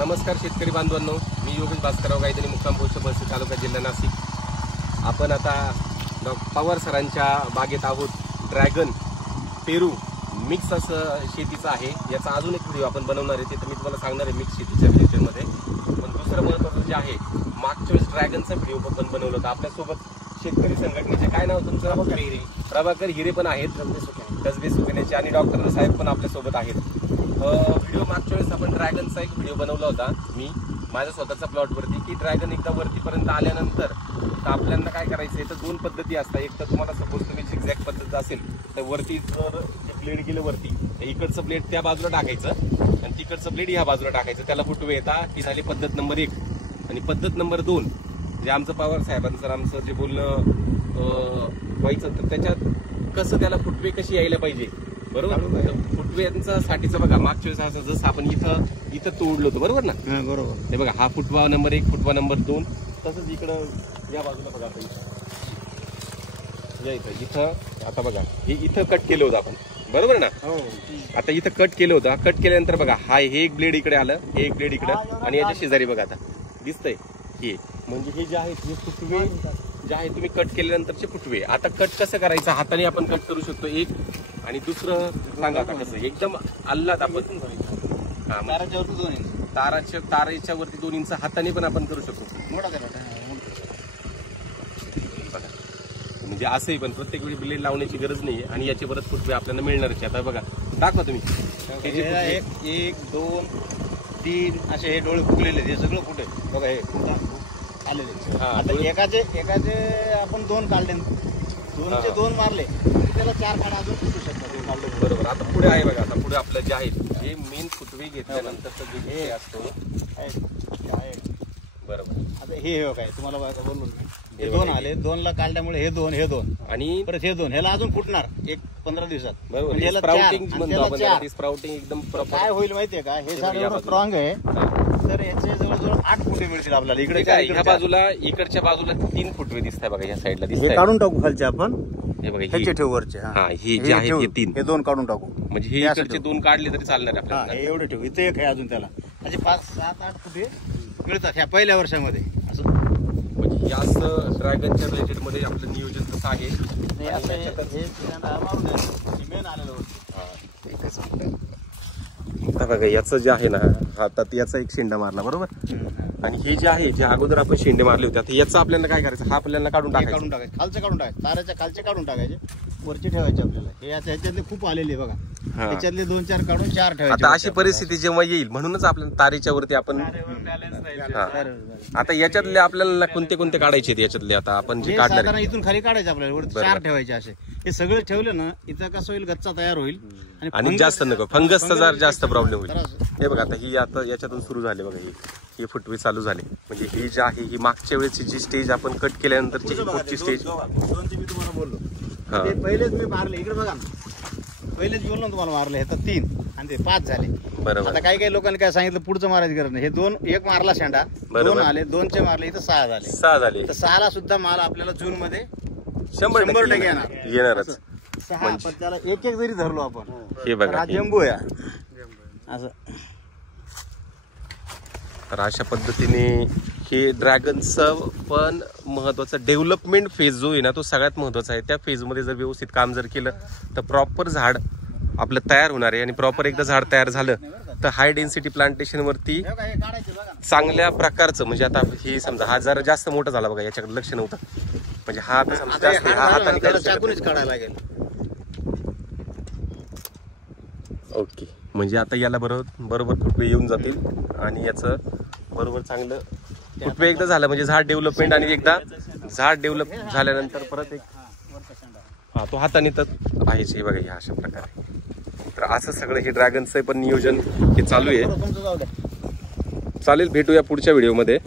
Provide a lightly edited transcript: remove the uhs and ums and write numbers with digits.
नमस्कार शेतकरी बांधवांनो, मी योगेश भास्करराव गायधनी, मुक्काम पोस्ट बस्ती, तालुका, जिल्हा नाशिक. आपण आता पवार सरांच्या बागेत आहोत. ड्रॅगन पेरू मिक्स असं शेतीचं आहे. याचा अजून एक व्हिडिओ आपण बनवणार आहे, ते तर मी तुम्हाला सांगणार आहे मिक्स शेतीच्या रिलेटेडमध्ये. पण दुसरं महत्त्वाचं जे आहे, मागच्या वेळेस ड्रॅगनचा व्हिडिओ पण बनवला होता. आपल्यासोबत शेतकरी संघटनेचे काय नाव तुमचं? प्रभाकर हिरे पण आहेत, कसबे सुकण्याचे, आणि डॉक्टर साहेब पण आपल्यासोबत आहेत. व्हिडिओ मागच्या वेळेस आपण ड्रॅगनचा एक व्हिडिओ बनवला होता मी माझ्या स्वतःच्या प्लॉटवरती, की ड्रॅगन एकदा वरतीपर्यंत आल्यानंतर तर आपल्याला काय करायचं आहे. तर दोन पद्धती असतात. एक तर तुम्हाला सपोज तुम्ही झिगझॅग पद्धत असेल तर वरती जर ब्लेड गेलं वरती, तर इकडचं ब्लेड त्या बाजूला टाकायचं आणि तिकडचं ब्लेड ह्या बाजूला टाकायचं, त्याला फुटवे येतात. ती झाली पद्धत नंबर 1. आणि पद्धत नंबर 2 जे आमचं पवार साहेबांचं आमचं जे बोलणं व्हायचं, तर त्याच्यात कसं त्याला फुटवे कशी यायला पाहिजे, बरोबर. फुटव्यांचा साठीचं बघा, मागच्या वेळेस असं जसं आपण इथं तोडलो होतो, बरोबर ना? बरोबर. हे बघा, हा फुटवा नंबर 1, फुटवा नंबर 2. तसंच इकडं या बाजूला बघा, इथं आता बघा, हे इथं कट केलं होतं आपण, बरोबर ना? आता इथं कट केलं होतं. कट केल्यानंतर बघा, हे एक ब्लेड इकडे आलं, हे एक ब्लेड इकडं, आणि याच्या शेजारी बघा आता दिसतंय हे, म्हणजे हे जे आहेत हे फुटवे जे आहे तुम्ही कट केल्यानंतरचे फुटवे. आता कट कसं करायचं? हाताने आपण कट करू शकतो एक, आणि दुसरं सांगा आता कसं. एकदम आल्लाद आपण ताराच्या वरती 2 इंच हाताने पण आपण करू शकतो. म्हणजे असंही पण प्रत्येक वेळी ब्लेड लावण्याची गरज नाहीये, आणि याचे परत फुटवे आपल्याला मिळणारच. आता बघा, दाखवा तुम्ही. 1 2 3 असे हे डोळे फुगलेले, हे सगळं कुठे बघा, हे आलेले. आता एकाचे आपण 2 काढले, 2चे 2 मारले, त्याला 4 खाना अजून फुटू शकतात. बरोबर. आता पुढे आहे बघा, आता पुढे आपलं जे आहे हे मेन फुटवे घेतल्यानंतर जे असतो, बरोबर. आता हे काय तुम्हाला बोललो, हे 2 आले, 2ला काढल्यामुळे हे 2 आणि परत हे 2, ह्याला अजून फुटणार 1-15 दिवसात. स्प्राउटिंग एकदम काय होईल माहितीये का? हे झाड स्ट्रॉंग आहे, तर याचे जवळजवळ 8 फुटे मिळतील आपल्याला. इकडे ह्या बाजूला, इकडच्या बाजूला 3 फुटवे दिसत आहे बघा, या साईडला दिसत. काढून टाकू खालचे आपण, हे बघा, ह्याचे ठेवू वरचे. हे जे आहे हे 3, हे 2 काढून टाकू. म्हणजे हे इकडचे 2 काढले तरी चालणार आपल्याला. हे एवढे ठेवू. इथे एक आहे अजून, त्याला म्हणजे 5-7-8 फुटे मिळतात ह्या पहिल्या वर्षामध्ये. असं म्हणजे याच ड्रॅगनच्या रिलेटेड मध्ये आपलं नियोजन कसं आहे. बघा, याचं जे आहे ना, हातात याचा एक शेंडा मारला, बरोबर. आणि हे जे आहे, जे अगोदर आपण शेंडे मारले होते, आता याचं आपल्याला काय करायचं? हा आपल्याला काढून टाकायचं, खालचं काढून टाकायचं, ताराच्या खालचे काढून टाकायचे, वरचे ठेवायचे आपल्याला. हे ह्याच्यातले खूप आलेले बघा, त्याच्यातले 2-4 काढून 4 ठेवायचे. आता अशी परिस्थिती जेव्हा येईल, म्हणूनच आपल्याला तारेच्या वरती आपण. आता याच्यातले आपल्याला कोणते काढायचे याच्यातले? आता आपण जे काढणार इथून खाली काढायचे, आपल्याला वरती 4 ठेवायचे. असे हे सगळे ठेवले ना, इथं कसं होईल, गच्चा तयार होईल, आणि जास्त नको फंगसचा जर जास्त प्रॉब्लेम होईल. हे बघा, आता ही आता याच्यातून सुरू झाले बघा, हे फुटवे चालू झाले. म्हणजे ही जी आहे, ही मागच्या वेळेची जी स्टेज आपण कट केल्यानंतरची पुढची स्टेज. मी तुम्हाला बोललो पहिलेच मी मारले, इकडे बघा ना, पहिलेच बोललो तुम्हाला मारले. हे तर 3 आणि ते 5 झाले, बरोबर. आता काही लोकांनी काय सांगितलं, पुढचं मारायची गरज नाही. हे 2, 1 मारला शेंडा, 2 आले, 2चे मारले, इथं 6 झाले. तर 6ला सुद्धा माल आपल्याला जून मध्ये 100% येणारच. 6, पण त्याला एक जरी धरलो आपण, हे बघा, जम्बो या असं. तर अशा पद्धतीने हे ड्रॅगनचं पण महत्वाचं डेव्हलपमेंट फेज जो आहे ना, तो सगळ्यात महत्वाचा आहे. त्या फेजमध्ये जर व्यवस्थित काम जर केलं तर प्रॉपर झाड आपलं तयार होणार आहे. आणि प्रॉपर एकदा झाड तयार झालं तर हाय डेन्सिटी प्लांटेशन वरती चांगल्या प्रकारचं, म्हणजे आता हे समजा हा जरा जास्त मोठा झाला बघा, याच्याकडे लक्ष नव्हतं, म्हणजे हा आता समजा जास्त हाताने काढायला लागेल. ओके, म्हणजे आता याला बरोबर फुटवे येऊन जातील, आणि याचं बरोबर चांगलं फुटवे एकदा झालं म्हणजे झाड डेव्हलपमेंट. आणि एकदा झाड डेव्हलप झाल्यानंतर परत एक तो हाताने तर आहेच. हे बघा, हे अशा प्रकारे. तर असं सगळं हे ड्रॅगनचं पण नियोजन हे चालू आहे. चालेल, भेटूया पुढच्या व्हिडिओमध्ये.